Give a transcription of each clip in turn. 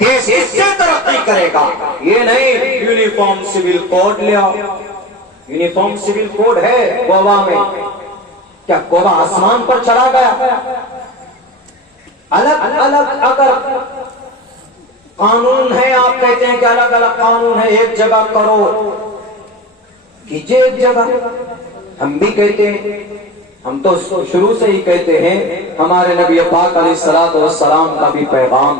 دیش اس سے ترقی کرے گا. یہ نہیں یونیفارم سول کوڈ لے آؤ. یونیفارم سول کوڈ ہے گوا میں، کیا گوا آسمان پر چلا گیا؟ الگ الگ اگر قانون ہے، آپ کہتے ہیں کہ الگ الگ قانون ہے، ایک جگہ کرو کیجئے ایک جگہ. ہم بھی کہتے ہیں، ہم تو شروع سے ہی کہتے ہیں، ہمارے نبی پاک علیہ الصلوۃ والسلام کا بھی پیغام،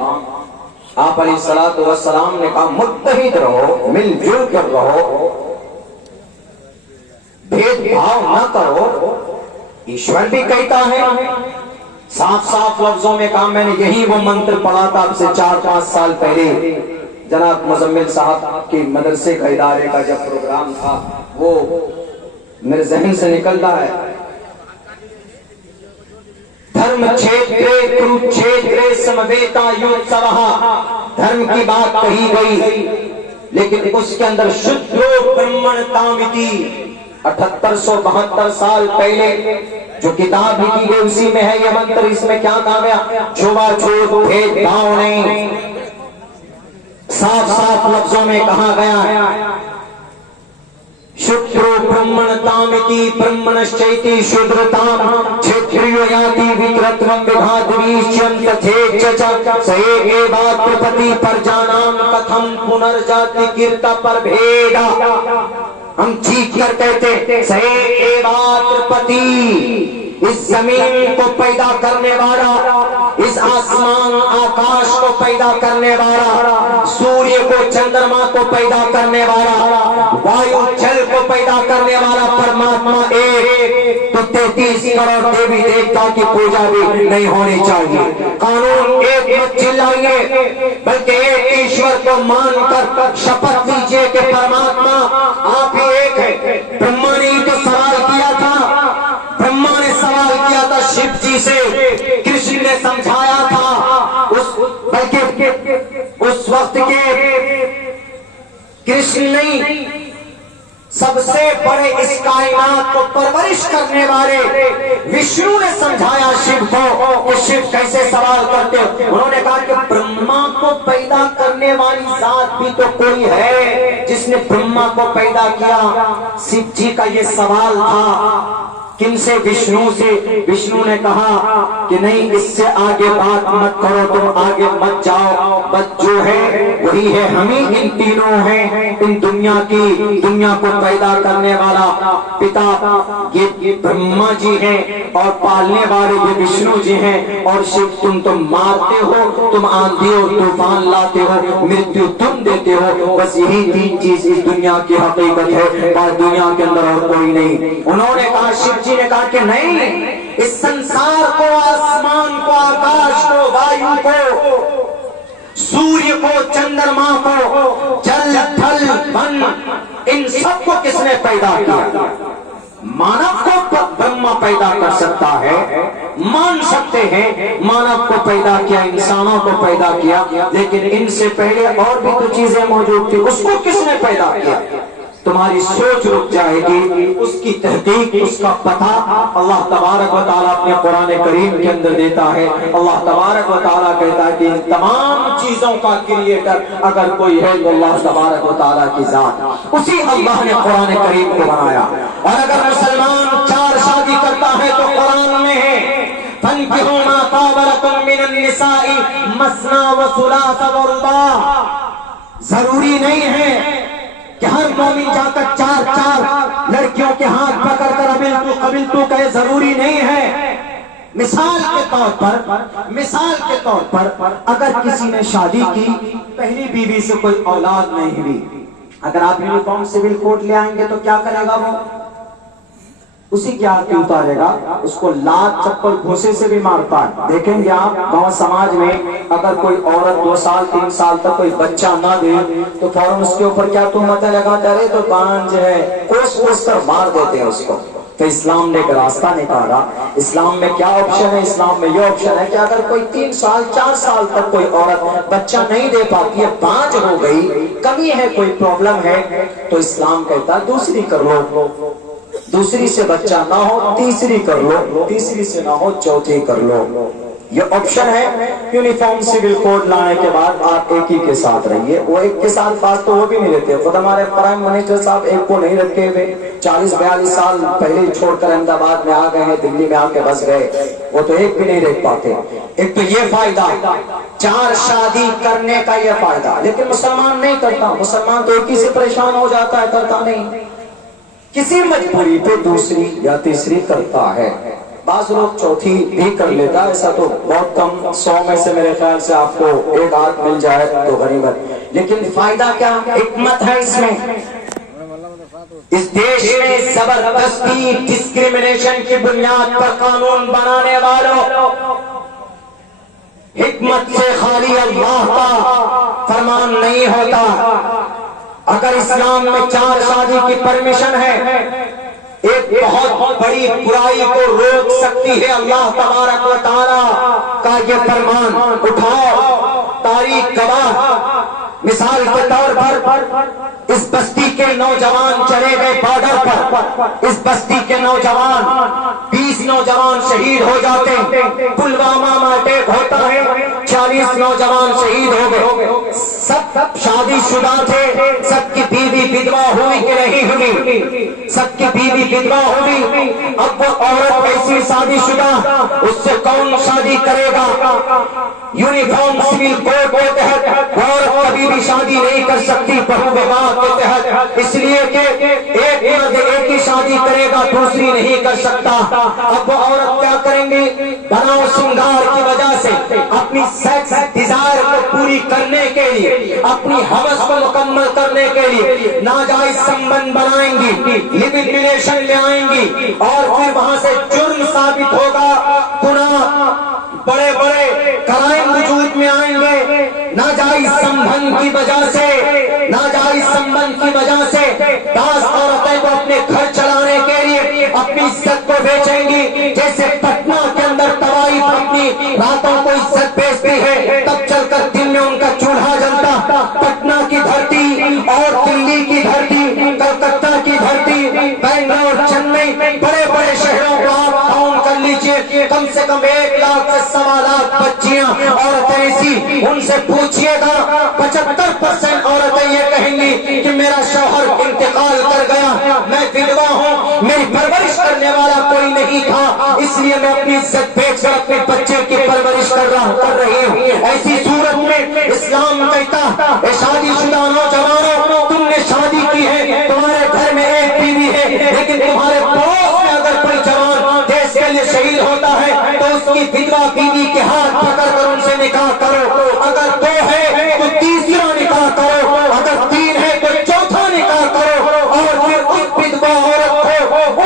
آپ علیہ الصلوۃ والسلام نے کہا متحد رہو، مل جل کر رہو، بھید بھاؤ نہ کرو. ایشور بھی کہتا ہے، صاف صاف لفظوں میں کہا. میں نے یہی وہ منتر پڑھا تھا اب سے 4-5 سال پہلے، جناب مزمل صاحب کے مدرسے کا ادارے کا جب پروگرام تھا، وہ میرے ذہن سے نکلتا ہے. دھرم چھیترے کروچھیترے سمویتا یوتسوہ، دھرم کی بات کہی گئی لیکن اس کے اندر شدھو برہمن تامتی 7872 سال پہلے جو کتاب لکھی گئی اسی میں ہے یہ منتر. اس میں کیا کہا گیا؟ چھوا چھوت بھید بھاؤ نہیں، صاف صاف لفظوں میں کہا گیا شدھو برہمن تامتی برہمنشچیتی شودرتام چھیتریو یاتی وکرتوم وگھادویشچم تتھیچچ سہے ایوات پرپتی پرجانام کتھم پنرجاتی کیرتا پر بھیدا. ہم چیخ کر کہتے سہے ایوات پرپتی، اس زمین کو پیدا کرنے والا، اس آسمان آکاش کو پیدا کرنے والا، سوریہ کو چندرما کو پیدا کرنے والا، وایو جل کو پیدا کرنے والا پرماتما ایک. تو 33 کروڑ دیوی دیوتا کی پوجا بھی نہیں ہونی چاہیے. قانون ایک مت چلائیے بلکہ ایک ایشور کو مان کر شپث لیجیے کہ پرماتما آپ ہی ایک ہے. برہما نے تو سوال کیا تھا، برہما نے سوال کیا تھا شیو جی سے، کرشن نے سمجھایا تھا بلکہ اس وقت کے کرشن نہیں، سب سے بڑے اس کائنات کو پرورش کرنے والے وشنو نے سمجھایا شیو کو کہ شیو کیسے سوال کرتے ہو. انہوں نے کہا کہ برہما کو پیدا کرنے والی ذات بھی تو کوئی ہے جس نے برہما کو پیدا کیا. شیو جی کا یہ سوال تھا کن سے؟ وشنو سے. وشنو نے کہا کہ نہیں، اس سے آگے بات مت کرو، تم آگے مت جاؤ، بس جو ہے وہی ہے، ہم ہی ان تینوں ہیں. ان دنیا کو پیدا کرنے والا پتا یہ برہما جی ہیں اور پالنے والے یہ وشنو جی ہیں. اور شیو تم مارتے ہو، تم آندھی اور طوفان لاتے ہو، مرتیو تم دیتے ہو، بس یہی 3 چیز اس دنیا کی حقیقت ہے، بس دنیا کے اندر اور کوئی نہیں. انہوں نے کہا، شیو جی نے کہا کہ نہیں، اس سنسار کو، آسمان کو، آکاش کو، وایو کو، سوریہ کو، چندرما کو، جل تھل بن، ان سب کو کس نے پیدا کیا؟ مانو کو برہما پیدا کر سکتا ہے، مان سکتے ہیں مانو کو پیدا کیا، انسانوں کو پیدا کیا، لیکن ان سے پہلے اور بھی تو چیزیں موجود تھی، اس کو کس نے پیدا کیا؟ تمہاری سوچ رک جائے گی، اس کی تحقیق، اس کا پتہ اللہ تبارک و تعالیٰ اپنے قرآن کریم کے اندر دیتا ہے. اللہ تبارک و تعالیٰ کہتا ہے کہ ان تمام چیزوں کا کریٹر اگر کوئی ہے تو اللہ تبارک و تعالیٰ کی ذات، اسی اللہ نے قرآن کریم کو بنایا. اور اگر مسلمان 4 شادی کرتا ہے تو قرآن میں ہے فَانْكِحُوا مَا طَابَ لَكُم مِّنَ النِّسَاءِ مَثْنَىٰ وَثُلَاثَ وَرُبَاعَ. ضروری نہیں ہے کہ ہر مومن جا کر 4 لڑکیوں کے ہاتھ پکڑ کر قبلتو کہے، ضروری نہیں ہے. مثال کے طور پر اگر کسی نے شادی کی، پہلی بیوی سے کوئی اولاد نہیں ہوئی، اگر آپ یونیفارم سول کوڈ لے آئیں گے تو کیا کرے گا؟ وہ اسی کی آرتی اتارے گا، اس کو لات چپل گھوسے سے بھی مارتا ہے. دیکھیں گے آپ گاؤں سماج میں اگر کوئی عورت 2 سال 3 سال تک کوئی بچہ نہ دے تو فوراً اس کے اوپر کیا تہمتیں لگاتا ہے؟ تو بانجھ ہے، کوس کر مار دیتے ہیں اس کو. تو اسلام نے ایک راستہ نکالا. اسلام میں کیا آپشن ہے؟ اسلام میں یہ آپشن ہے کہ اگر کوئی 3 سال 4 سال تک کوئی عورت بچہ نہیں دے پاتی ہے، بانجھ ہو گئی، کمی ہے، کوئی پرابلم ہے، تو اسلام کہتا ہے دوسری کر لو، دوسری سے بچہ نہ ہو تیسری کر لو، تیسری سے نہ ہو چوتھی کر لو. یہ آپشن ہے. یونیفارم سول کوڈ لانے کے بعد آپ ایک ہی کے ساتھ رہیے. وہ ایک کے ساتھ بات تو وہ بھی نہیں رہتے. خود ہمارے پرائم منسٹر صاحب ایک کو نہیں رکھے ہوئے 40-42 سال پہلے ہی چھوڑ کر احمد آباد میں آ گئے ہیں, دلی میں آ کے بس گئے. وہ تو ایک بھی نہیں رہ پاتے. ایک تو یہ فائدہ 4 شادی کرنے کا یہ فائدہ, لیکن مسلمان نہیں کرتا. مسلمان تو ایک ہی سے پریشان ہو جاتا ہے, کرتا نہیں. کسی مجبوری پہ دوسری یا تیسری کرتا ہے. بعض لوگ چوتھی بھی کر لیتا ہے, ایسا تو بہت کم. 100 میں سے میرے خیال سے آپ کو ایک آدھ مل جائے تو غنیمت. لیکن فائدہ کیا, حکمت ہے اس میں. اس دیش میں زبردستی ڈسکریمنیشن کی بنیاد پر قانون بنانے والوں, حکمت سے خالی اللہ کا فرمان نہیں ہوتا. اگر اسلام میں 4 شادی کی پرمیشن ہے, ایک بہت بڑی برائی کو روک سکتی ہے اللہ تبارک و تعالی کا یہ فرمان. اٹھاؤ تاریخ گواہ. مثال کے طور پر اس بستی کے نوجوان چلے گئے بارڈر پر. اس بستی کے نوجوان 20 نوجوان شہید ہو جاتے ہیں. پلوامہ میں اٹیک ہوتا ہے, 40 نوجوان شہید ہو گئے. سب شادی شدہ تھے. سب کی بیوی بدوا ہوئی کہ نہیں ہوئی, سب کی بیوی بدوا ہوئی. اب وہ عورت ایسی شادی شدہ, اس سے کون شادی کرے گا؟ یونیفارم سول کوڈ کے تحت عورت کبھی بھی شادی نہیں کر سکتی بہو وواہ کے تحت, اس لیے کہ ایک مرد ایک ہی شادی کرے گا, دوسری نہیں کر سکتا. اب وہ عورت کیا کریں گے؟ بناؤ سنگار کی وجہ سے اپنی سیکس ڈیزائر کو پوری کرنے کے لیے, اپنی ہوس کو مکمل کرنے کے لیے ناجائز سمبند بنائیں گی, لیو ان ریلیشن لے آئیں گی, اور پھر وہاں سے جرم ثابت ہوگا, گناہ بڑے بڑے کرائم وجود میں آئیں گے. ناجائز سمبند کی وجہ سے, ناجائز سمبند کی وجہ سے بعض عورتیں کو اپنے گھر چلانے کے لیے اپنی عزت کو بیچیں گی. جیسے پٹنہ کے اندر طوائف اپنی راتوں کو عزت بیچتی ہے, تب چل کر دن میں ان کا چولہا جلتا. پٹنہ کی دھرتی اور دلی کی دھرتی, کلکتہ کی دھرتی, بنگلور, چنئی, بڑے بڑے شہروں کو آپ کاؤنٹ کر لیجئے, کم سے کم 1 لاکھ سے 1.25 لاکھ بچیاں عورتیں ایسی. ان سے پوچھئے گا 75% عورتیں یہ کہیں گی کہ میرا شوہر انتقال کر گیا, میں بدوا ہوں, میری پرورش کرنے والا کوئی نہیں تھا, اس لیے میں اپنی عزت بیچ کر اپنے بچے کی پرورش کر رہی ہوں. ایسی صورت میں اسلام کہتا اے شادی شدہ نوجوانوں, تم نے شادی کی ہے, تمہارے گھر میں ایک بیوی ہے, لیکن تمہارے پڑوس میں اگر کوئی جوان دیش کے لیے شہید ہوتا ہے تو اس کی بدوا بیوی کے ہاتھ پکڑ کر ان سے نکاح کرو. اگر 2 ہے تو تیسرا نکاح کرو, اگر 3 ہے تو چوتھا نکاح کرو, اور پھر اس بدوا عورت کو,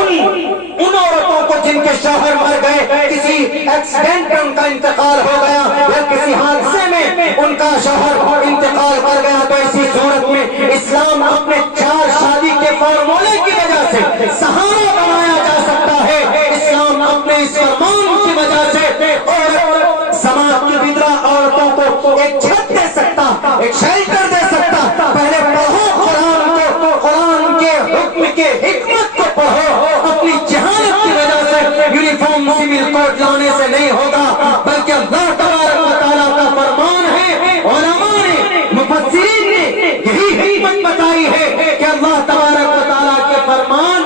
ان عورتوں کو جن کے شوہر مر گئے, کسی ایکسیڈنٹ میں ان کا انتقال ہو گیا یا کسی حادثے میں ان کا شوہر انتقال کر گیا, تو ایسی صورت میں اسلام اپنے 4 شادی کے فارمولے کی وجہ سے سہارا بنایا جا سکتا ہے. اسلام اپنے اس فرمان کی وجہ سے اور سماج کی بدوا عورتوں کو ایک چھت دے سکتا, ایک شیلٹر دے سکتا. پہلے پڑھو قرآن کو, قرآن کے حکم کے حکمت کو پڑھو. اپنی جہالت کی وجہ سے یونیفارم سول کوڈ لانے سے نہیں ہوگا, بلکہ اللہ تبارک و تعالیٰ کا فرمان ہے. علماء نے, مفسرین نے یہی حکمت بتائی ہے کہ اللہ تبارک و تعالیٰ کے فرمان,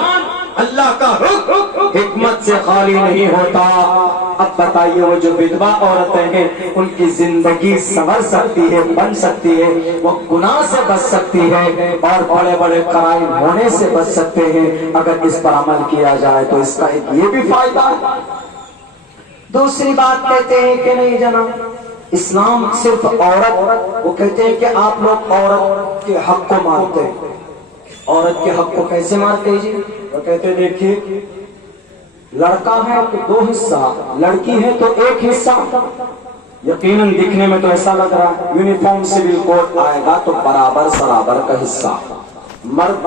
اللہ کا حکم حکمت سے خالی نہیں ہوتا. اب بتائیے وہ جو بدوا عورتیں ہیں ان کی زندگی سنور سکتی ہے, بن سکتی ہے, وہ گناہ سے بچ سکتی ہے اور بڑے بڑے کرائم ہونے سے بچ سکتے ہیں اگر اس پر عمل کیا جائے. تو اس کا ایک یہ بھی فائدہ ہے. دوسری بات کہتے ہیں کہ نہیں جناب, اسلام صرف عورت, وہ کہتے ہیں کہ آپ لوگ عورت کے حق کو مارتے ہیں. عورت کے حق کو کیسے مارتے ہیں جی؟ وہ کہتے ہیں دیکھیے لڑکا ہے تو 2 حصہ, لڑکی ہے تو 1 حصہ. یقیناً دکھنے میں تو ایسا لگ رہا ہے یونیفارم سول کوڈ آئے گا تو برابر سرابر کا حصہ. مرد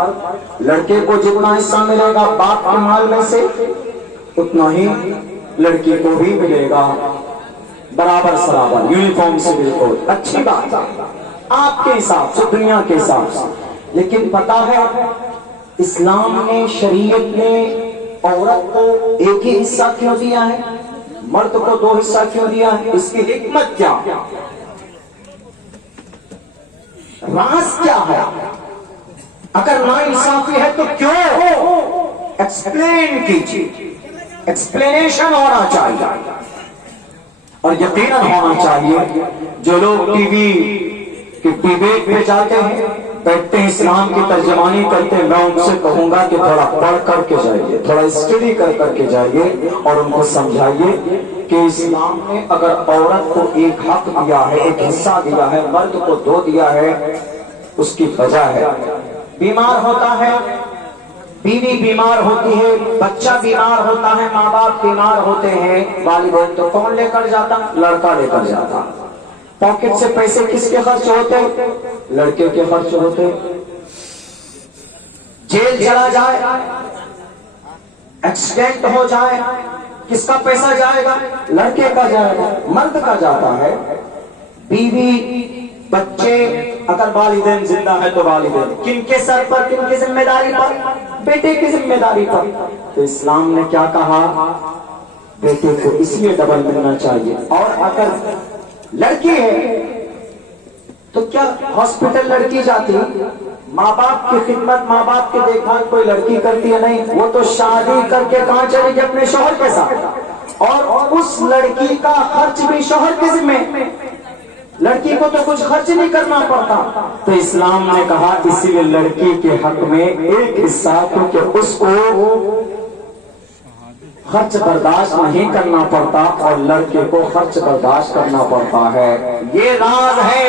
لڑکے کو جتنا حصہ ملے گا باپ کے مال میں سے اتنا ہی لڑکی کو بھی ملے گا, برابر سرابر. یونیفارم سول کوڈ اچھی بات ہے آپ کے حساب سے, دنیا کے حساب سے. لیکن پتا ہے اسلام نے, شریعت نے عورت کو ایک ہی حصہ کیوں دیا ہے؟ مرد کو 2 حصہ کیوں دیا ہے؟ اس کی حکمت کیا، راز کیا ہے؟ اگر ناانصافی ہے تو کیوں؟ ایکسپلین کیجیے، ایکسپلینیشن ہونا چاہیے، اور یقیناً ہونا چاہیے۔ جو لوگ ٹی وی کے ڈیبیٹ پہ جاتے ہیں، بیٹھتے ہیں، اسلام کی ترجمانی کرتے ہیں، میں ان سے کہوں گا کہ تھوڑا پڑھ کر کے جائیے، تھوڑا اسٹڈی کر کے جائیے، اور ان کو سمجھائیے کہ اسلام نے اگر عورت کو ایک حق دیا ہے، ایک حصہ دیا ہے، مرد کو 2 دیا ہے، اس کی وجہ ہے۔ بیمار ہوتا ہے، بیوی بیمار ہوتی ہے، بچہ بیمار ہوتا ہے، ماں باپ بیمار ہوتے ہیں، والدین تو کون لے کر جاتا؟ لڑکا لے کر جاتا۔ پاکٹ سے پیسے کس کے خرچ ہوتے؟ لڑکے کے خرچ ہوتے۔ جیل چلا جائے، ایکسیڈنٹ ہو جائے، کس کا پیسہ جائے گا؟ لڑکے کا جائے گا، مرد کا جاتا ہے۔ بیوی، بچے، اگر والدین زندہ ہے تو والدین کن کے سر پر، کن کی ذمہ داری پر؟ بیٹے کی ذمہ داری پر۔ تو اسلام نے کیا کہا؟ بیٹے کو اس لیے ڈبل ملنا چاہیے۔ اور اگر لڑکی ہے تو کیا ہاسپٹل لڑکی جاتی؟ ماں باپ کی خدمت، ماں باپ کی دیکھ بھال کوئی لڑکی کرتی ہے؟ نہیں، وہ تو شادی کر کے کہاں چلی گئی؟ اپنے شوہر کے ساتھ، اور اس لڑکی کا خرچ بھی شوہر کے ذمہ۔ لڑکی کو تو کچھ خرچ نہیں کرنا پڑتا۔ تو اسلام نے کہا اسی لیے لڑکی کے حق میں ایک حصہ، کیونکہ اس کو خرچ برداشت نہیں کرنا پڑتا اور لڑکے کو خرچ برداشت کرنا پڑتا ہے۔ یہ راز ہے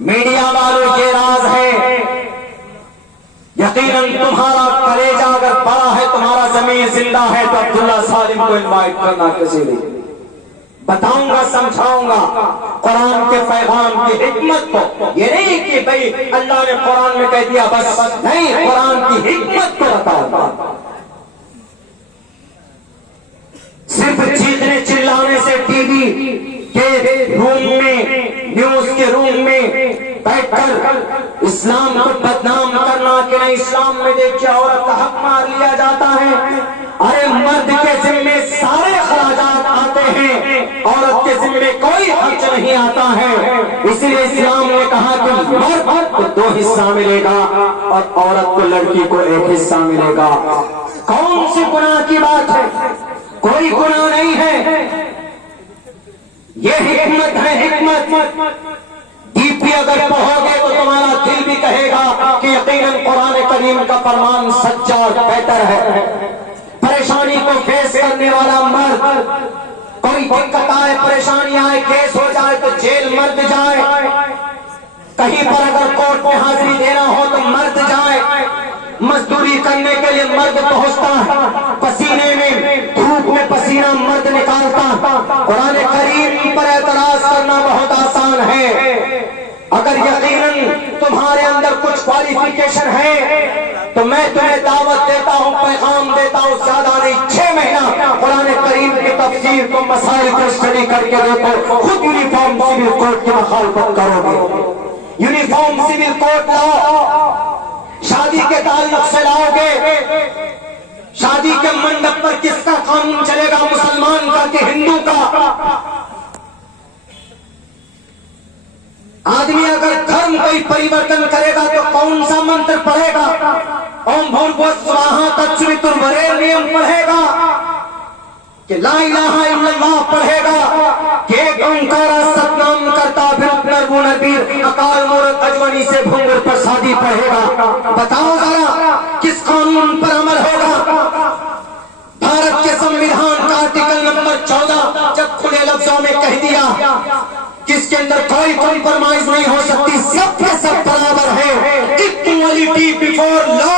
میڈیا والوں، یہ راز ہے۔ یقیناً تمہارا کلیجہ اگر بڑا ہے، تمہارا ضمیر زندہ ہے، تو عبداللہ سالم کو انوائٹ کرنا کسی لیے، بتاؤں گا، سمجھاؤں گا قرآن کے پیغام کی حکمت کو۔ یہ نہیں کہ بھئی اللہ نے قرآن میں کہہ دیا بس، نہیں، قرآن کی حکمت کو بتاؤں گا۔ صرف چیخنے چلانے سے ٹی وی کے روم میں، نیوز کے روم میں بیٹھ کر اسلام کو بدنام کرنا کہ نہیں، اسلام میں دیکھیے عورت کا حق مار لیا جاتا ہے۔ ارے مرد کے ذمے سارے اخراجات آتے ہیں، عورت کے ذمے کوئی خرچ نہیں آتا ہے۔ اس لیے اسلام نے کہا کہ مرد کو 2 حصہ ملے گا اور عورت کو، لڑکی کو 1 حصہ ملے گا۔ کون سی گناہ کی بات ہے؟ کوئی گناہ نہیں ہے، یہ حکمت ہے، حکمت۔ ڈی پی اگر پڑھو گے تو تمہارا دل بھی کہے گا کہ یقیناً قرآن کریم کا فرمان سچا اور بہتر ہے۔ پریشانی کو فیس کرنے والا مرد، کوئی دقت آئے، پریشانی آئے، کیس ہو جائے تو جیل مرد جائے، کہیں پر اگر کورٹ میں حاضری دینا ہو تو مرد جائے، مزدوری کرنے کے لیے مرد پہنچتا ہے، پسینے میں، دھوپ میں پسینہ مرد نکالتا۔ قرآن کریم پر اعتراض کرنا بہت آسان ہے۔ اگر یقیناً تمہارے اندر کچھ کوالیفیکیشن ہے تو میں تمہیں دعوت دیتا ہوں، پیغام دیتا ہوں، زیادہ نہیں 6 مہینہ قرآن کریم کی تفسیر کو، مسائل کو اسٹڈی کر کے دیکھو، خود یونیفارم سول کوڈ کی مخالفت کرو گے۔ یونیفارم سول کوڈ لاؤ، شادی کے تعلق سے لاؤ گے، شادی کے منڈپ پر کس کا قانون چلے گا، مسلمان کا کہ ہندو کا؟ آدمی اگر دھرم کوئی پریورتن کرے گا تو کون سا منتر پڑھے گا؟ اوم بھوربھوہ سواہا تتسویترورینیم پڑھے گا کہ لا الہ الا اللہ پڑھے گا کہ ایک اومکارا ستنام کرتا بھرپنربو نبیر اکال مورت اجونی سے بھنگر پر شادی پڑھے گا؟ بتاؤ ذرا کس قانون پر عمل ہوگا؟ بھارت کے سمویدھان کا آرٹیکل نمبر 14 جب کھلے لفظوں میں کہہ دیا کس کے اندر کوئی کمپرمائز نہیں ہو سکتی، سب کے سب برابر ہے، اکوالٹی بیفور لا،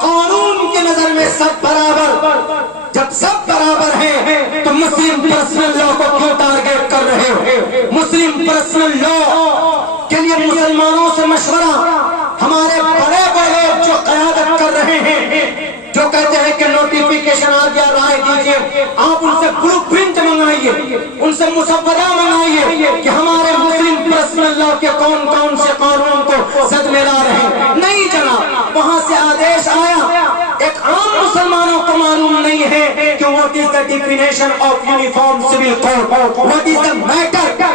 قانون کی نظر میں سب برابر۔ جب سب برابر ہیں تو مسلم پرسنل لا کو کیوں ٹارگیٹ کر رہے ہو؟ مسلم پرسنل لا کے لیے مسلمانوں سے مشورہ، ہمارے بڑے بڑے جو قیادت کر رہے ہیں، جو کہتے ہیں کہ نوٹیفیکیشن آ گیا، رائے دیجئے، آپ ان سے بلو پرنٹ منگائیے، ان سے مسودہ منگائیے کہ ہمارے مسلم پرسنل لا کے کون کون سے قانون کو زد میں لا رہے ہیں۔ نہیں جناب، وہاں سے آدیش آیا، ایک عام مسلمانوں کو معلوم نہیں ہے کہ what is the definition of uniform civil code? What is the matter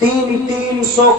300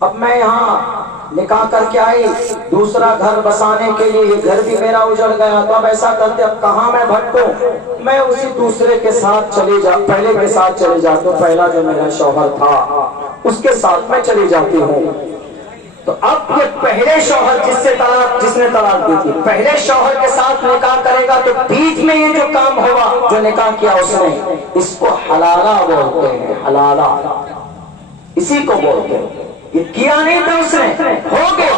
اب میں یہاں نکاح کر کے آئی دوسرا گھر بسانے کے لیے، یہ گھر بھی میرا اجڑ گیا، تو اب ایسا کرتے اب کہاں میں بھٹکوں، میں اسی دوسرے کے ساتھ پہلے کے ساتھ چلے جاتا ہوں، پہلا جو میرا شوہر تھا اس کے ساتھ میں چلی جاتی ہوں۔ تو اب یہ پہلے شوہر جس نے طلاق دی تھی، پہلے شوہر کے ساتھ نکاح کرے گا تو بیچ میں یہ جو کام ہوگا جو نکاح کیا اس نے، اس کو حلالہ بولتے ہیں، حلالہ اسی کو بولتے ہیں۔ یہ کیا نہیں تھا اس نے، ہو گیا،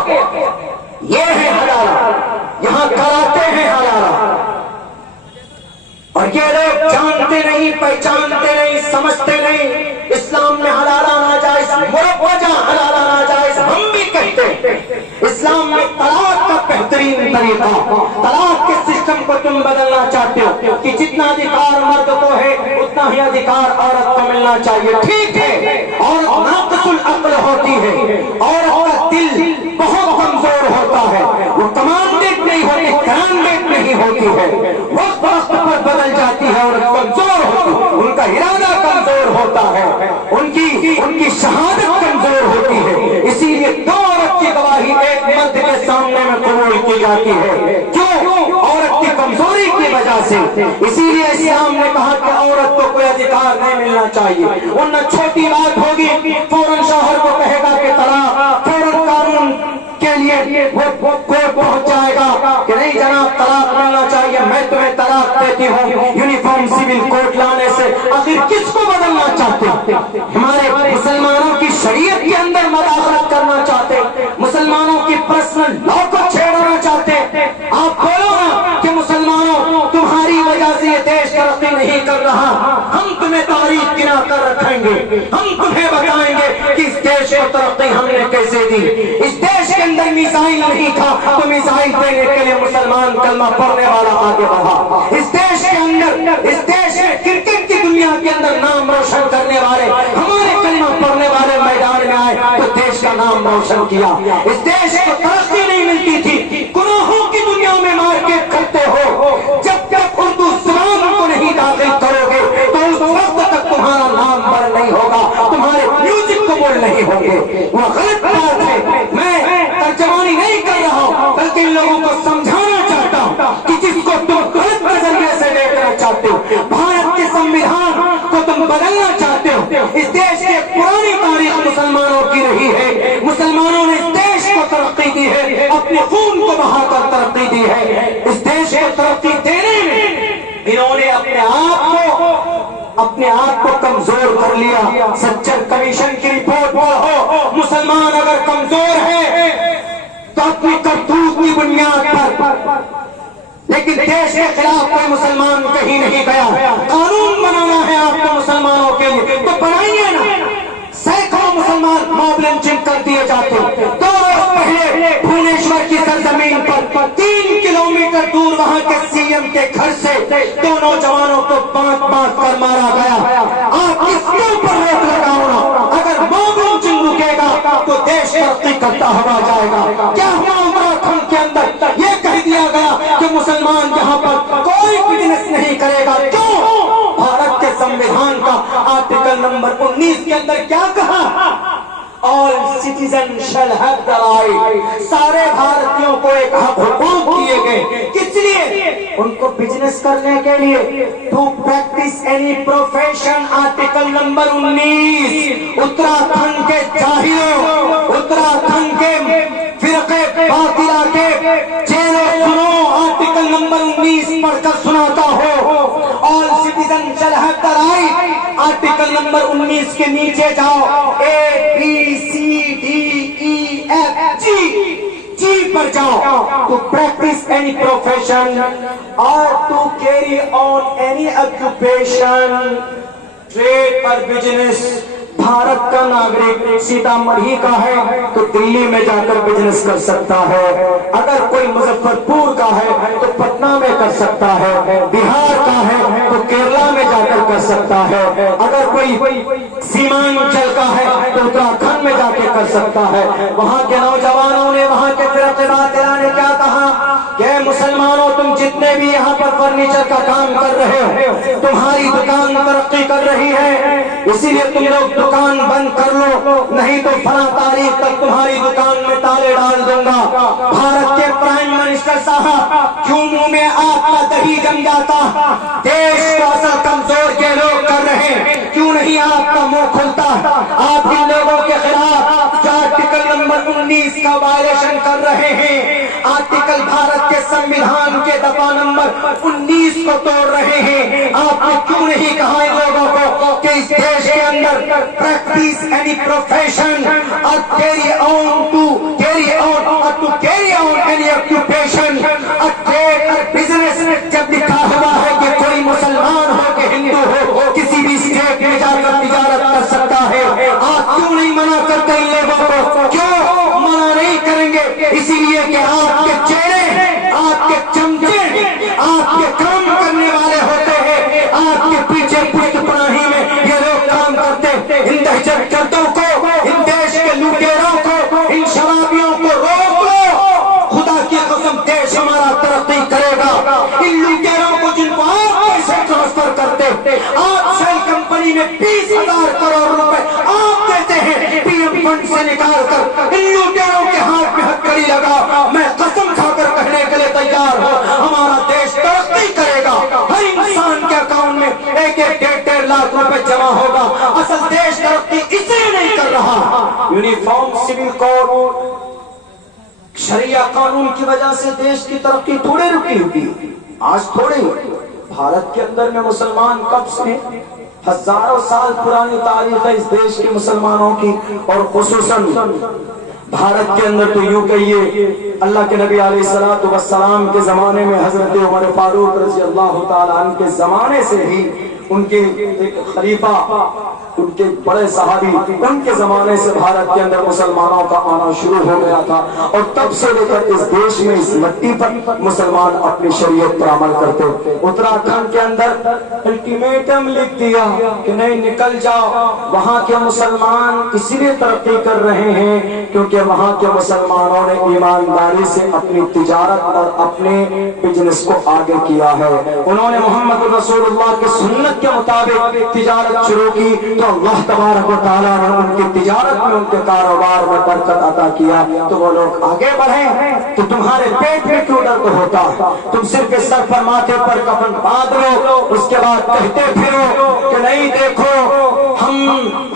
یہ ہے حلالہ، یہاں کراتے ہیں حلالہ، اور یہ لوگ جانتے نہیں، پہچانتے نہیں، سمجھتے نہیں۔ اسلام میں حلالہ ناجائز، مروجہ حلالہ ناجائز ہم بھی کہتے ہیں۔ اسلام میں طلاق کا بہترین طریقہ، طلاق کے سسٹم کو تم بدلنا چاہتے ہو کہ جتنا ادھیکار مرد کو ہے اتنا ہی ادھیکار عورت کو ملنا چاہیے، ٹھیک ہے، اور ناقص العقل ہوتی ہے، عورت کا دل بہت کمزور ہوتا ہے، وہ کمانڈیٹ نہیں ہوتی، گرانڈیٹ نہیں ہوتی ہے، وقت وقت پر بدل جاتی ہے، اور کمزور ہوتی ہے، ان کا ارادہ کمزور ہوتا ہے، ان کی شہادت کمزور ہوتی ہے، اسی لیے دو عورت کی گواہی ایک مرد کے سامنے میں قبول کی جاتی ہے، کیوں؟ عورت کی کمزوری کی وجہ سے۔ اسی لیے اسلام نے کہا کہ عورت کو کوئی ادھیکار نہیں ملنا چاہیے، ورنہ چھوٹی بات ہوگی فوراً شوہر کو کہے گا کہ طلاق، فوراً قانون کے لیے وہ پہنچ جائے گا کہ نہیں جناب طلاق ملنا چاہیے، میں تمہیں طلاق دیتی ہوں۔ یونیفارم سول کوڈ لانے سے آخر کس کو بدلنا چاہتے؟ ہمارے مسلمانوں کی شریعت کے اندر مداخلت کرنا چاہتے، مسلمانوں کی پرسنل لا کو چھیڑنا چاہتے۔ آپ بولو نا کہ مسلمانوں تمہاری وجہ سے یہ دیش ترقی نہیں کر رہا، ہم تمہیں تاریخ گنا کر رکھیں گے، ہم تمہیں بتائیں گے کہ اس دیش کو ترقی ہم نے کیسے دی۔ اس دیش کے اندر میزائل نہیں تھا تو میزائل دینے کے لیے مسلمان کلمہ پڑھنے والا آگے بڑھا۔ اس دیش کے اندر، اس دیش میں کرکٹ کی دنیا کے اندر نام روشن کرنے والے ہمارے کلمہ پڑھنے والے میدان میں آئے تو دیش کا نام روشن کیا۔ اس دیش کو ترقی نہیں ملتی تھی، گناہوں کی دنیا میں مارکیٹ کرتے ہو، جب تک اردو زبان کو نہیں داخل کرو گے تو اس وقت تک تمہارا نام بڑھ نہیں ہوگا، تمہارے میوزک قبول نہیں ہوں گے۔ وہ غلط بات ہے، میں ترجمانی نہیں کر رہا ہوں بلکہ ان لوگوں کو سمجھانا چاہتا ہوں کہ جس کو تم غلط نظریے سے دیکھنا چاہتے ہو، بھارت کے سمویدھان کو تم بدلنا چاہتے ہو، اس دیش کی پرانی تاریخ مسلمانوں کی رہی ہے، مسلمانوں نے اس دیش کو ترقی دی ہے، اپنے خون کو بہا کر ترقی دی ہے۔ اس دیش کو ترقی دینے میں انہوں نے اپنے آپ کو کمزور کر لیا۔ سچر کمیشن کی رپورٹ پڑھو، مسلمان اگر کمزور ہے تو اپنی کرتوت کی بنیاد پر، لیکن دیش کے خلاف کوئی مسلمان کہیں نہیں گیا۔ قانون بنانا ہے آپ کو مسلمانوں کے لیے تو بنائیے نا۔ سینکڑوں مسلمان موب لنچنگ کر دیے جاتے۔ 2 روز پہلے بھونیشور کی سرزمین پر 3 کلومیٹر دور وہاں کے سی ایم کے گھر سے 2 نوجوانوں کو بانٹ کر مارا گیا۔ آپ کس کے اوپر روک لگاؤ نا؟ اگر موب لنچنگ رکے گا تو دیش ترقی کرتا ہوا جائے گا۔ کیا ہوا اتراکھنڈ کے اندر یہ کہہ دیا گیا کہ مسلمان یہاں پر کوئی بزنس نہیں کرے گا، کیوں؟ بھارت کے سمویدھان کا آرٹیکل نمبر 19 کے اندر کیا کہا؟ All citizens shall have the right، سارے بھارتیوں کو ایک حقوق دیے گئے، کس لیے؟ ان کو بزنس کرنے کے لیے۔ to practice any profession، article number 19۔ Uttarakhand کے جاہلوں، اتراکھنڈ کے فرقے باطلہ کے چہرے سنو، آرٹیکل نمبر 19 پڑھ کر سناتا ہو۔ All citizens shall have the right، article number 19 کے نیچے جاؤ، ABCDEF G پر جاؤ۔ to practice any profession or to carry on any occupation، trade اور بزنس۔ بھارت کا ناگرک سیتامڑھی کا ہے تو دلی میں جا کر بزنس کر سکتا ہے، اگر کوئی مظفر پور کا ہے تو پٹنہ میں کر سکتا ہے، بہار کا ہے تو کیرلا میں جا کر کر سکتا ہے، اگر کوئی سیمانچل کا ہے تو اتراکھنڈ میں جا کے کر سکتا ہے۔ وہاں کے نوجوانوں نے، وہاں کے فرقے باطلہ نے کیا کہا کہ مسلمان مسلمانوں تم جتنے بھی یہاں پر فرنیچر کا کام کر رہے ہو تمہاری دکان ترقی کر رہی ہے، اسی لیے تم لوگ دکان بند کر لو، نہیں تو فلاں تاریخ تک تمہاری دکان میں تالے ڈال دوں گا۔ بھارت کے پرائم منسٹر صاحب کیوں منہ میں آپ کا دہی جم جاتا؟ دیش کو اصل کمزور کے لوگ کر رہے ہیں، کیوں نہیں آپ کا منہ کھلتا؟ آپ ان لوگوں کے خلاف جو آرٹیکل نمبر 19 کا وائلیشن کر رہے ہیں، آرٹیکل بھارت کے سنویدھان کے دفعہ نمبر 19 کو توڑ رہے ہیں، آپ نے کیوں نہیں کہا ان لوگوں کو کہ اس دیش کے اندر پریکٹس اینی پروفیشن اور کیری آن اینی آکوپیشن اور ٹریڈ اور بزنس؟ جب لکھا ہوا ہے کہ کوئی مسلمان ہو کہ ہندو ہو کسی بھی اسٹیٹ میں جا کر تجارت کر سکتا ہے، آپ کیوں نہیں منع کرتے ان لوگوں کو؟ کیوں منع نہیں کریں گے؟ اسی لیے کہ آپ کے چہرے، آپ کے چمچے، آپ کے کام کرنے والے ہوتے ہیں، آپ کے پیچھے پشت پناہی میں یہ لوگ کام کرتے۔ ان دہشت گردوں کو، ان دیش کے لوٹیروں کو، ان شرابیوں کو روک لو، خدا کی قسم دیش ہمارا ترقی کرے گا۔ ان لوٹیروں کو جن کو آپ پیسے ٹرانسفر کرتے، آپ شیل کمپنی میں 20,000 کروڑ روپے آپ دیتے ہیں پی ایم فنڈ سے نکال کر، ان لوٹیروں کے ہاتھ میں ہتھکڑی لگا، میں قسم کھا کر کہنے کے لیے تیار ہوں ہمارا دیش ترقی کرے گا۔ ہر انسان کے اکاؤنٹ میں 1-1 لاکھ روپے جمع ہوگا۔ اصل دیش ترقی اس لیے نہیں کر رہا، یونیفارم سول کوڈ شریعہ قانون کی وجہ سے دیش کی ترقی تھوڑے رکی ہوئی، آج تھوڑے۔ بھارت کے اندر میں مسلمان کب سے، ہزاروں سال پرانی تاریخ ہے اس دیش کے مسلمانوں کی، اور خصوصاً بھارت کے اندر تو یوں کہیے اللہ کے نبی علیہ الصلوۃ والسلام کے زمانے میں حضرت عمر فاروق رضی اللہ تعالیٰ عنہ کے زمانے سے ہی ان کے ایک خلیفہ، ان کے بڑے صحابی، ان کے زمانے سے بھارت کے اندر مسلمانوں کا آنا شروع ہو گیا تھا، اور تب سے لے کر اس دیش میں، اس مٹی پر مسلمان اپنی شریعت پر عمل کرتے۔ اتراکھنڈ کے اندر الٹیمیٹم لکھ دیا کہ نہیں نکل جاؤ، وہاں کے مسلمان اسی لیے ترقی کر رہے ہیں کیونکہ وہاں کے مسلمانوں نے ایمانداری سے اپنی تجارت اور اپنے بزنس کو آگے کیا ہے۔ انہوں نے محمد رسول اللہ کی سنت کے مطابق تجارت شروع کی تو اللہ تبارک و تعالیٰ نے ان کی تجارت میں، ان کے کاروبار میں برکت عطا کیا، تو وہ لوگ آگے بڑھے۔ تو تمہارے پیٹ میں کیوں درد ہوتا؟ تم صرف سر پر، ماتھے پر کفن باندھ لو، اس کے بعد کہتے پھرو کہ نہیں دیکھو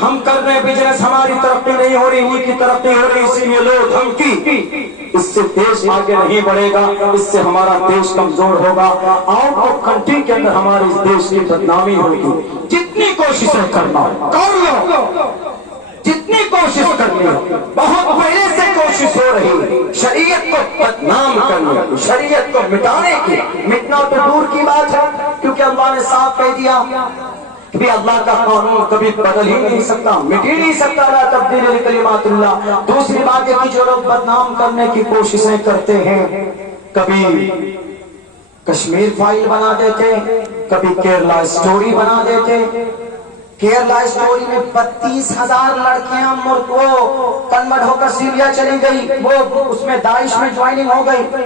ہم کر رہے بزنس، ہماری ترقی نہیں ہو رہی، ان کی ترقی ہو رہی، اسی لیے لو دھمکی۔ اس سے دیش آگے نہیں بڑھے گا، اس سے ہمارا دیش کمزور ہوگا، آؤٹ آف کنٹری کے اندر ہمارے اس دیش کی بدنامی ہوگی۔ جتنی کوششیں کرنا کر لو، جتنی کوشش کرنی ہو، بہت پہلے سے کوشش ہو رہی ہے شریعت کو بدنام کرنے کی، شریعت کو مٹانے کی۔ مٹنا تو دور کی بات ہے کیونکہ اللہ نے صاف کہہ دیا کہ اللہ کا قانون کبھی بدل ہی نہیں سکتا، مٹ ہی نہیں سکتا، لا تبدیل لکلمات اللہ۔ دوسری بات ہے کہ جو لوگ بدنام کرنے کی کوششیں کرتے ہیں، کبھی کشمیر فائل بنا دیتے، کبھی کیرلا اسٹوری بنا دیتے۔ کیرلا اسٹوری میں 32,000 لڑکیاں کنورٹ ہو کر سیریا چلی گئی، وہ اس میں داعش میں جوائننگ ہو گئی۔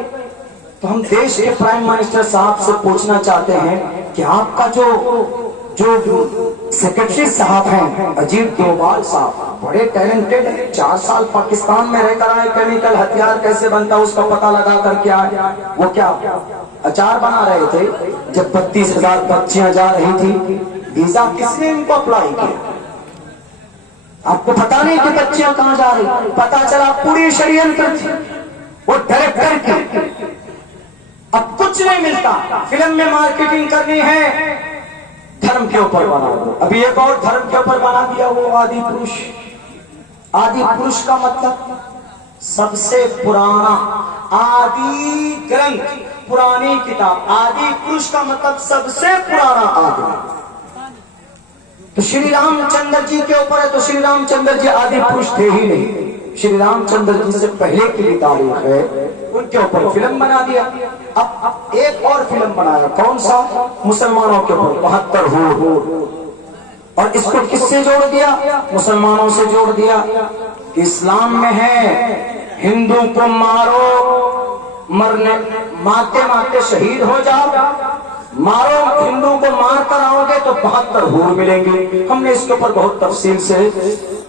تو ہم دیش کے پرائم منسٹر صاحب سے پوچھنا چاہتے ہیں کہ آپ کا جو سیکرٹری صاحب ہیں اجیت ڈوبھال صاحب، بڑے ٹیلنٹڈ ہیں، 4 سال پاکستان میں رہ کر آئے، کیمیکل ہتھیار کیسے بنتا اس کا پتہ لگا کر کے آئے۔ وہ کیا اچار بنا رہے تھے جب 32,000 بچیاں جا رہی تھی، ویزا کس نے ان کو اپلائی کیا؟ آپ کو پتا نہیں کہ بچیاں کہاں جا رہی، پتا چلا پوری شریعت تھی وہ ڈائریکٹر کی۔ اب کچھ نہیں ملتا، فلم میں مارکیٹنگ کرنی ہے، دھرم کے اوپر بنا دو۔ ابھی ایک اور دھرم کے اوپر بنا دیا، وہ آدی پروش۔ آدی پروش کا مطلب سب سے پرانا، آدی گرنتھ پرانی کتاب، آدی پروش کا مطلب سب سے پرانا آدمی۔ تو شری رام چندر جی کے اوپر ہے، تو شری رام چندر جی آدی پروش تھے ہی نہیں، شری رام چندر جی سے پہلے کی بھی تاریخ ہے، ان کے اوپر فلم بنا دیا۔ اب ایک اور فلم بنایا، کون سا؟ مسلمانوں کے اوپر 72 ہو، اور اس کو کس سے جوڑ دیا؟ مسلمانوں سے جوڑ دیا کہ اسلام میں ہے ہندو کو مارو مارتے مارتے شہید ہو جاؤ، مارو ہندو کو مار کر آؤ گے تو 72 حور ملیں گے۔ ہم نے اس کے اوپر بہت تفصیل سے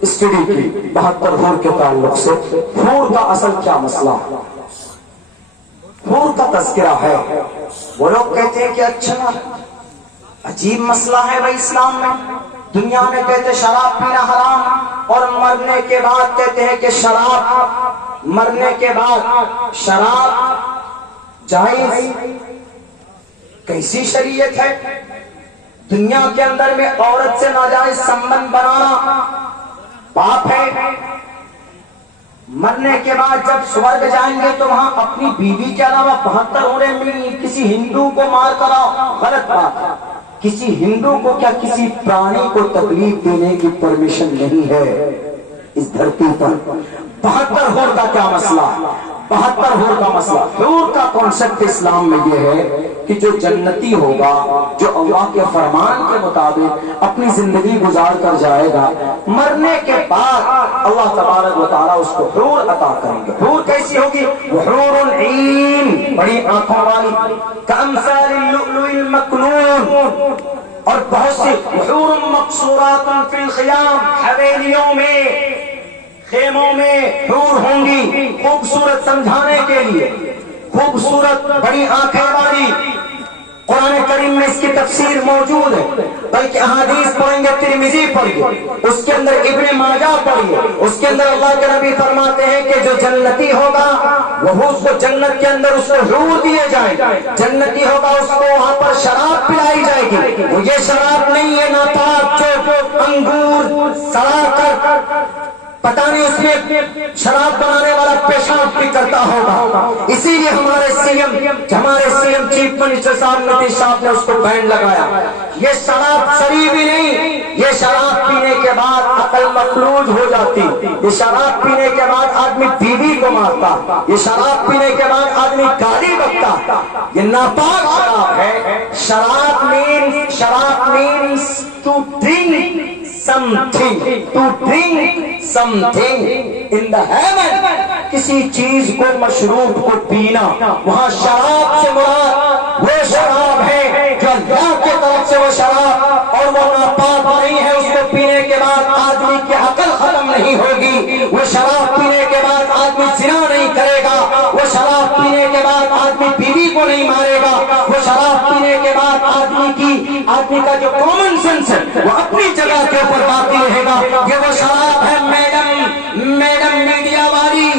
اسٹڈی کی 72 حور کے تعلق سے۔ حور کا اصل کیا مسئلہ، حور کا تذکرہ ہے۔ وہ لوگ کہتے ہیں کہ اچھا عجیب مسئلہ ہے بھائی اسلام میں، دنیا میں کہتے شراب پینا حرام اور مرنے کے بعد کہتے ہیں کہ مرنے کے بعد شراب جائز۔ کیسی شریعت ہے؟ دنیا کے اندر میں عورت سے ناجائز سنبندھ بنانا پاپ ہے۔ مرنے کے بعد جب سورگ جائیں گے تو وہاں اپنی بیوی کے علاوہ 72 عورتیں ملیں، کسی ہندو کو مار کر آؤ، غلط بات ہے۔ کسی ہندو کو کیا کسی پرانی کو تکلیف دینے کی پرمیشن نہیں ہے اس دھرتی پر۔ 72 حور کا کیا مسئلہ، 72 حور کا مسئلہ۔ حور کا کانسیپٹ اسلام میں یہ ہے کہ جو جنتی ہوگا، جو اللہ کے فرمان کے مطابق اپنی زندگی گزار کر جائے گا، مرنے کے بعد اللہ تبارک و تعالیٰ اس کو حور عطا کریں گے۔ حور کیسی ہوگی؟ حور عین، بڑی آنکھوں والی، کامثال اللؤلؤ المکنون، اور بہت سی حور مقصورات فی الخیام، حویلیوں میں، خیموں میں حور ہوں گی، خوبصورت سمجھانے کے لیے، خوبصورت بڑی آنکھیں والی۔ قرآن کریم میں اس کی تفسیر موجود ہے، بلکہ احادیث پڑھیں گے، ترمذی پڑھیے، اس کے اندر ابن ماجہ پڑھیے، اس کے اندر اللہ کے نبی فرماتے ہیں کہ جو جنتی ہوگا وہ اس کو جنت کے اندر اس کو حور دیے جائیں گے۔ جنتی ہوگا اس کو وہاں پر شراب پلائی جائے گی، وہ یہ شراب نہیں ہے ناپاک جو انگور سڑا کر پتہ نہیں اس میں شراب بنانے والا پیشاب بھی کرتا ہوگا۔ اسی لیے ہمارے سی ایم چیف منسٹر صاحب نتیش صاحب نے اس کو بین لگایا۔ یہ شراب شریف ہی نہیں، یہ شراب پینے کے بعد عقل مفلوج ہو جاتی، یہ شراب پینے کے بعد آدمی بیوی کو مارتا، یہ شراب پینے کے بعد آدمی گالی بکتا، یہ ناپاک شراب ہے۔ شراب means to drink something in the heaven، کسی چیز کو مشروب کو پینا، وہاں شراب سے مراد وہ شراب ہے جو اللہ کے طرف سے وہ شراب، اور وہ ناپاک نہیں ہے، اس کو پینے کے بعد آدمی کی عقل ختم نہیں ہوگی، وہ شراب پینے کے بعد آدمی زنا نہیں کرے گا، وہ شراب پینے کے بعد آدمی بیوی کو نہیں مارے گا، وہ شراب پینے کے بعد آدمی کا جو کامن سینس ہے وہ اپنی جگہ کے اوپر باقی رہے گا۔ یہ وہ شراب ہے میڈم میڈیا والی،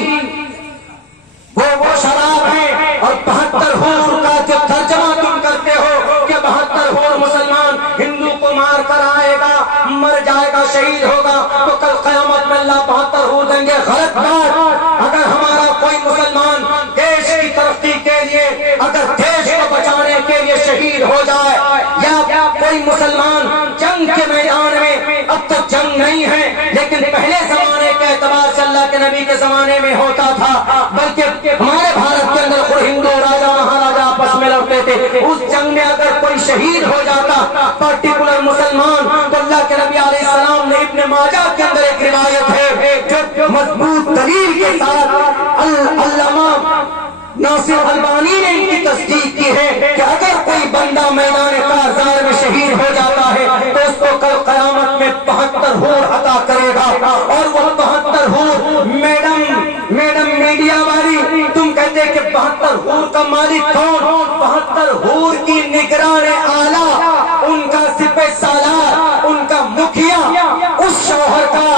وہ شراب ہے۔ اور 72 حور کا جو ترجمہ تم کرتے ہو کہ 72 حور مسلمان ہندو کو مار کر آئے گا، مر جائے گا، شہید ہوگا تو کل قیامت میں اللہ 72 حور دیں گے، غلط بات۔ اگر ہمارا کوئی مسلمان دیش کی ترقی کے لیے، اگر دیش کو بچانے کے لیے شہید ہو جائے، یا کوئی مسلمان جنگ کے میدان میں، اب تو جنگ نہیں ہے لیکن پہلے زمانے کے اعتبار سے اللہ کے نبی کے زمانے میں ہوتا تھا، بلکہ ہمارے بھارت کے اندر خود ہندو راجا مہاراجا آپس میں لڑتے تھے، اس جنگ میں اگر کوئی شہید ہو جاتا پرٹیکولر مسلمان، تو اللہ کے نبی علیہ السلام نے ابن ماجہ کے اندر ایک روایت ہے جو مضبوط دلیل کے ساتھ علامہ ناصر البانی نے ان کی تصدیق کی ہے کہ اگر کوئی بندہ میدان کارزار میں شہید ہو جاتا ہے تو اس کو کل قیامت میں 72 حور عطا کرے گا، اور وہ 72 حور میڈم میڈیا والی، تم کہتے کہ 72 حور کا مالک کون؟ 72 حور کی نگران اعلیٰ، ان کا سپہ سالار، ان کا مکھیا، اس شوہر کا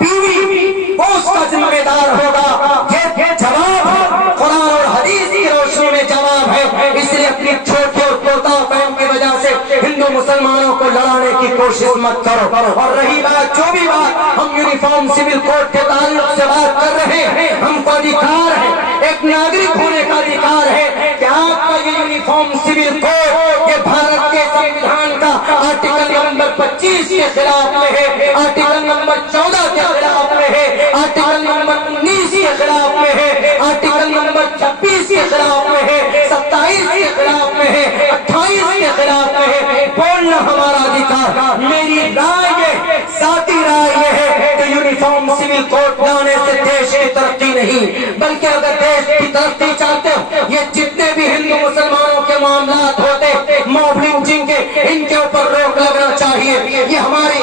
بیوی، وہ اس کا ذمہ دار ہوگا۔ یہ جواب ہے، قرآن اور حدیث کی روشنی میں جواب ہے۔ اس لیے اپنی چھوٹی اور کوتا قوم کی وجہ سے ہندو مسلمانوں کو لڑانے کی کوشش مت کرو۔ اور رہی بات، جو بھی بات ہم یونیفارم سول کوڈ کے تعلق سے بات کر رہے ہیں، ہم کو ادھیکار ہے، ایک ناگرک ہونے کا ادھیکار ہے کہ آپ کا یہ یونیفارم سول کوڈ یہ بھارت کے سنویدھان کا آرٹیکل نمبر 25 کے خلاف میں ہے، آرٹیکل نمبر 14 کے خلاف میں ہے، آرٹیکل نمبر 19 کے خلاف میں ہے، آرٹیکل نمبر 26 کے خلاف میں ہے، 27 کے خلاف میں ہے، 28 کے خلاف میں ہے۔ بولنا ہمارا ادھیکار۔ میری رائے یہ، ذاتی رائے یہ ہے کہ یونیفارم سول کوڈ لانے سے دیش کی ترقی نہیں نہیں، بلکہ اگر دیش کی ترقی چاہتے ہو، یہ جتنے بھی ہندو مسلمانوں کے معاملات ہوتے موب لنچنگ کے، ان کے اوپر روک لگنا چاہیے۔ یہ ہماری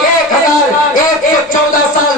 1114 سال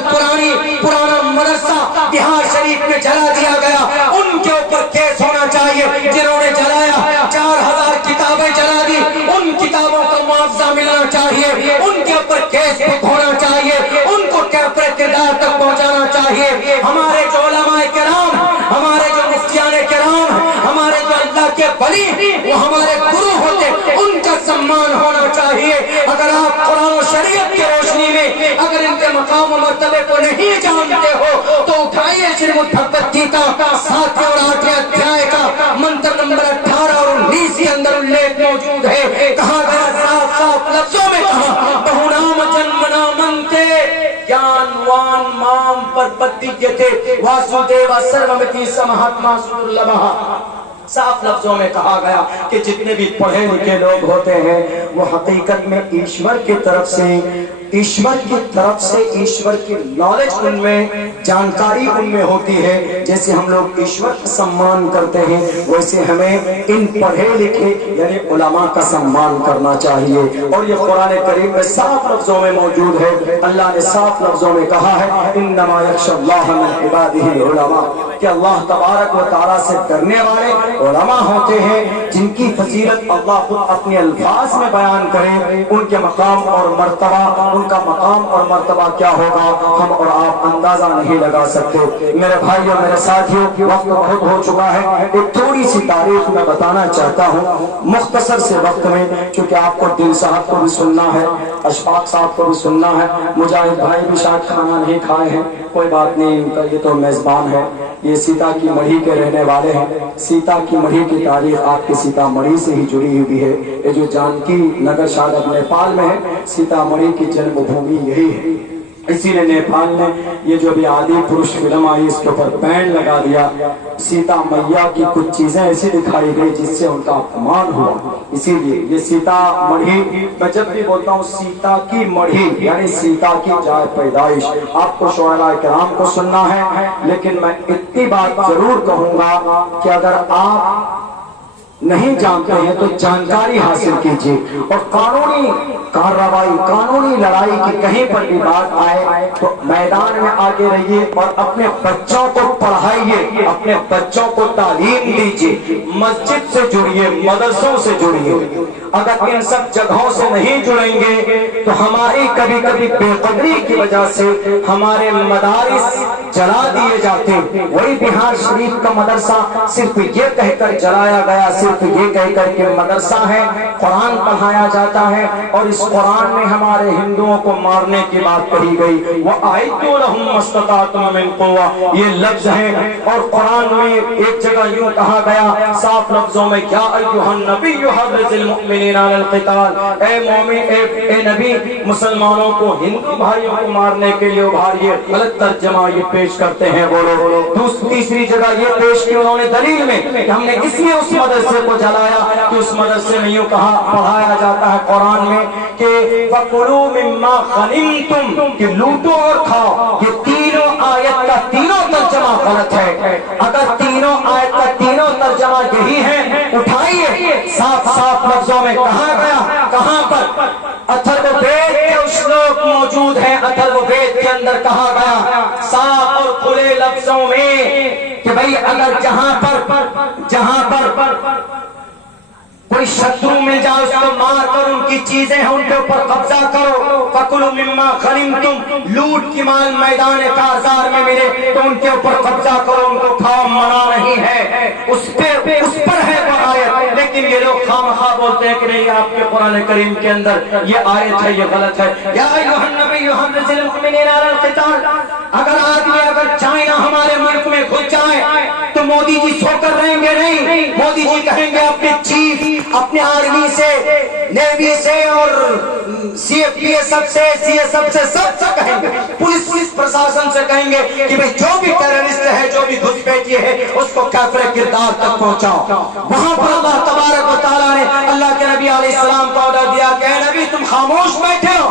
پرانا مدرسہ بہار شریف میں جلا دیا گیا، ان کے اوپر کیس ہونا چاہیے۔ جنہوں نے جلایا 4000 کتابیں جلا دی، ان کتابوں کا معاوضہ ملنا چاہیے، ان کے اوپر کیس ہونا چاہیے، ان کو کیفر کردار تک پہنچانا چاہیے۔ ہمارے جو علماء کرام، ہمارے جو مفتیان کرام، ہمارے جو اللہ کے ولی، وہ ہمارے گرو ہوتے، ان کا سمان ہونا چاہیے۔ اگر آپ قرآن و شریعت کی روشنی میں اگر ان کے مقام و مرتبے کو نہیں جانتے ہو تو اٹھائیے شریمد بھگوت گیتا 7 اور 8 ادھیائے کا منتر نمبر 18 اور 19 کے اندر الیکھ موجود ہے۔ کہا گیا صاف صاف لفظوں میں کہا بہونام جنمنا منتے جانوان مام پر پتیجتے واسودیوا سرومتی سمہاتما سورلبھا۔ صاف لفظوں میں کہا گیا کہ جتنے بھی پڑھے لکھے لوگ ہوتے ہیں وہ حقیقت میں ایشور کی طرف سے ایشور کی نالج ان میں، جانکاری ان میں ہوتی ہے۔ جیسے ہم لوگ ایشور کا سمان کرتے ہیں ویسے ہمیں ان پڑھے لکھے یعنی علماء کا سمان کرنا چاہیے۔ اور یہ قرآن کریم میں صاف لفظوں میں موجود ہے۔ اللہ نے صاف لفظوں میں کہا ہے انما یخشی اللہ من عبادہ العلماء، کہ اللہ تبارک و تعالیٰ سے ڈرنے والے علماء ہوتے ہیں، جن کی فضیلت اللہ خود اپنے الفاظ میں بیان کرے۔ ان کے مقام اور مرتبہ، ان کا مقام اور مرتبہ کیا ہوگا ہم اور آپ اندازہ نہیں لگا سکتے۔ میرے بھائیوں میرے ساتھیوں، وقت بہت ہو چکا ہے، ایک تھوڑی سی تاریخ میں بتانا چاہتا ہوں مختصر سے وقت میں، چونکہ آپ کو دل صاحب کو بھی سننا ہے، اشفاق صاحب کو بھی سننا ہے، مجاہد بھائی بھی شاید کھانا نہیں کھائے ہیں، کوئی بات نہیں، ان کا یہ تو میزبان ہے، یہ سیتا کی مڑھی کے رہنے والے ہیں۔ سیتا کی مڑھی کی تاریخ آپ کی سیتا مڑھی سے ہی جڑی ہوئی ہے۔ یہ جو جانکی نگر شاید نیپال میں ہے، سیتا مڑھی کی جنم بھومی یہی ہے۔ اسی لیے نیپال میں یہ جو بھی آدی پروش فلم آئی اس کے اوپر بین لگا دیا، سیتا میاں کی کچھ چیزیں ایسی دکھائی گئی جس سے ان کا اپمان ہوا۔ اسی لیے یہ سیتا مڑھی، میں جب بھی بولتا ہوں سیتا کی مڑھی یعنی سیتا کی جائے پیدائش، آپ کو شعراء کرام کو سننا ہے، لیکن میں اتنی بات ضرور کہوں گا کہ اگر آپ نہیں جانتے ہیں تو جانکاری حاصل کیجیے، اور قانونی کارروائی، قانونی لڑائی کی کہیں پر بھی بات آئے تو میدان میں آگے رہیے اور اپنے بچوں کو پڑھائیے، اپنے بچوں کو تعلیم دیجیے، مسجد سے جڑیے، مدرسوں سے جڑیے۔ اگر ان سب جگہوں سے نہیں جڑیں گے تو ہماری کبھی کبھی بے قدری کی وجہ سے ہمارے مدارس جلا دیے جاتے ہیں۔ وہی بہار شریف کا مدرسہ صرف یہ کہہ کر جلایا گیا، صرف یہ کہہ کر کہ مدرسہ ہے، قرآن پڑھایا جاتا ہے، اور اس قرآن میں ہمارے ہندوؤں کو مارنے کی بات کہی گئی۔ وَأَعِدُّوا لَهُم مَّا اسْتَطَعْتُم مِّن قُوَّةٍ، یہ لفظ ہیں، اور قرآن میں ایک جگہ یوں کہا گیا صاف لفظوں میں یا ایھا النبی حرض المؤمنین علی القتال، اے مومن، اے نبی، مسلمانوں کو ہندو بھائیوں کو مارنے کے لیے ابھاریے۔ غلط ترجمہ یہ پیش کرتے ہیں وہ لوگ۔ تیسری جگہ یہ پیش کی انہوں نے دلیل میں کہ ہم نے اس لیے اس مدرسے کو جلایا کہ اس مدرسے میں یوں کہا پڑھایا جاتا ہے قرآن میں کہ فَكُلُوا مِمَّا غَنِمْتُمْ، کہ لوٹو اور کھاؤ۔ یہ تینوں آیت کا تینوں ترجمہ غلط ہے۔ اگر تینوں آیت کا تینوں ترجمہ یہی ہے، اٹھائیے، صاف صاف لفظوں میں کہا گیا، کہاں پر اتھرو وید کے شلوک موجود ہے، اتھرو وید کے اندر کہا گیا صاف اور کھلے لفظوں میں کہ بھئی اگر جہاں پر کوئی شترو مل جائے اس کو مار کر ان کی چیزیں ہیں ان کے اوپر قبضہ کرو۔ فَكُلُوا مِمَّا غَنِمْتُمْ، لوٹ کی مال میدان کارزار میں ملے تو ان کے اوپر قبضہ کرو، ان کو کھاؤ، منع نہیں ہے، اس پر ہے وہ آیت۔ لیکن یہ لوگ خامخواہ بولتے ہیں کہ نہیں آپ کے قرآن کریم کے اندر یہ آیت ہے، یہ غلط ہے۔ یا ایھا النبی حرض المؤمنین علی القتال، اگر چائنا ہمارے ملک میں گھس جائے تو مودی جی سو کر رہیں گے نہیں، مودی جی کہیں گے اپنے چیف، اپنے آرمی سے، نیوی سے اور سی ایف پی ایف سے سب کہیں گے، پولیس پرشاسن سے کہیں گے کہ بھئی جو بھی ٹیررسٹ ہے، جو بھی گھس پیٹی ہے، اس کو کافر کردار تک پہنچاؤ۔ وہاں پر اللہ تبارک و تعالیٰ نے اللہ کے نبی علیہ السلام کو آرڈر دیا کہ اے نبی تم خاموش بیٹھے ہو،